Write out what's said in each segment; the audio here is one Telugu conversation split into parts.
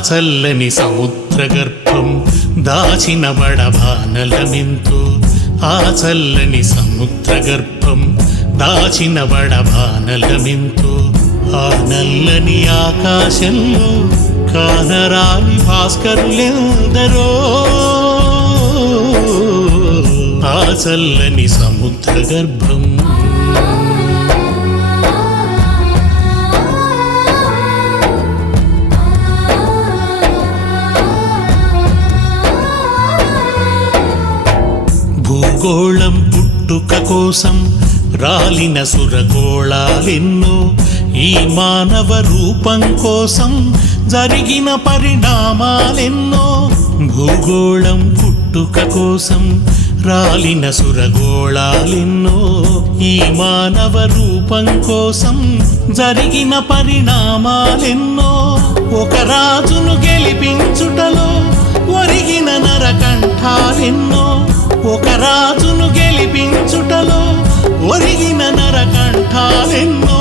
చల్లని సముద్ర గర్భం దాచిన బడబానలమెంతో ఆ చల్లని సముద్ర గర్భం దాచిన బడబానలమెంతో ఆ నల్లని ఆకాశంలో కానరాని భాస్కరులెందరో ఆ చల్లని సముద్ర గర్భం భూగోళం పుట్టుక కోసం రాలిన సురగోళాలెన్నో ఈ మానవ రూపం కోసం జరిగిన పరిణామాలెన్నో భూగోళం పుట్టుక కోసం రాలిన సురగోళాలెన్నో ఈ మానవ రూపం కోసం జరిగిన పరిణామాలెన్నో ఒక రాజును గెలిపించుటలో ఒరిగిన నరకంఠాలెన్నో ఒక రాజును గెలిపించుటలో ఒరిగిన నరకంఠాలెన్నో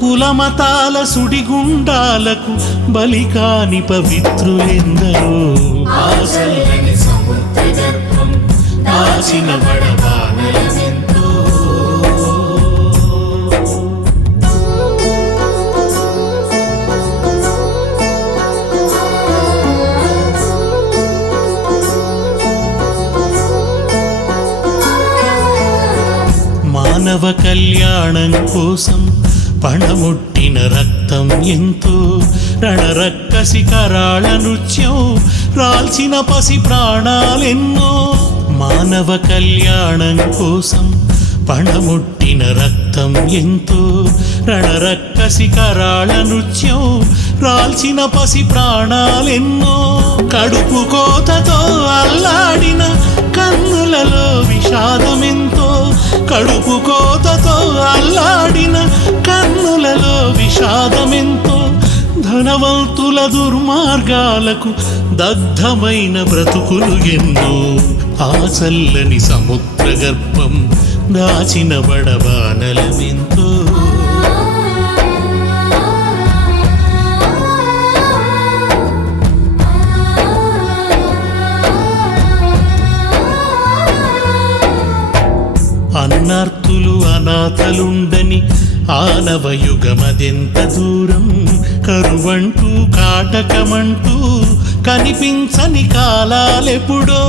కులమతాల సుడిగుండాలకు బలికాని పవిత్రులెందరో ఆ చల్లని సముద్ర గర్భం దాచిన బడబానలమెంతో మానవ కళ్యాణం కోసం పణముట్టిన రక్తం ఎంతో రణరక్కసి కరాళ నృత్యం రాల్చిన పసి ప్రాణాలెన్నో మానవ కళ్యాణం కోసం పణముట్టిన రక్తం ఎంతో రణరక్కసి కరాళ నృత్యం రాల్చిన పసి ప్రాణాలెన్నో కడుపు కోతతో అల్లాడిన కన్నులలో విషాదమెంతో కడుపు కోతతో అల్లాడిన కన్నులలో విషాదమెంతో ధనవంతుల దుర్మార్గాలకు దగ్ధమైన బ్రతుకులు ఎన్నో ఆ చల్లని సముద్ర గర్భం దాచిన బడబానలమెంతో అన్నార్తులు అనాథలుండని ఆనవయుగమదెంత దూరం కరువంటూ కాటకమంటూ కనిపించని కాలాలెప్పుడో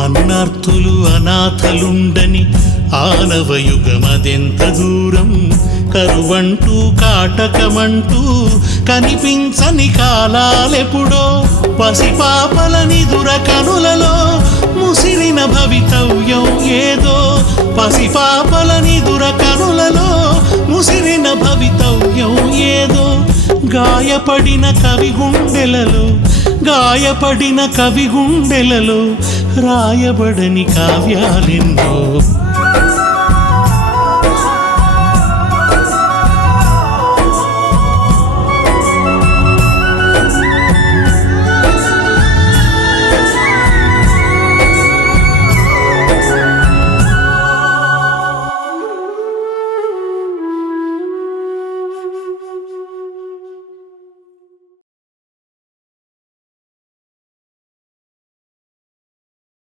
అన్నార్తులు అనాథలుండని ఆనవయుగమదెంత దూరం కరువంటూ కాటకమంటూ కనిపించని కాలాలెప్పుడో పసిపాపలని దురకనులలో ముసిరిన భవితవ్యం ఏదో పసిపాపలని దురకనులలో ముసిరిన భవితవ్యం ఏదో గాయపడిన కవి గుండెలలో రాయబడని కావ్యాలెన్నో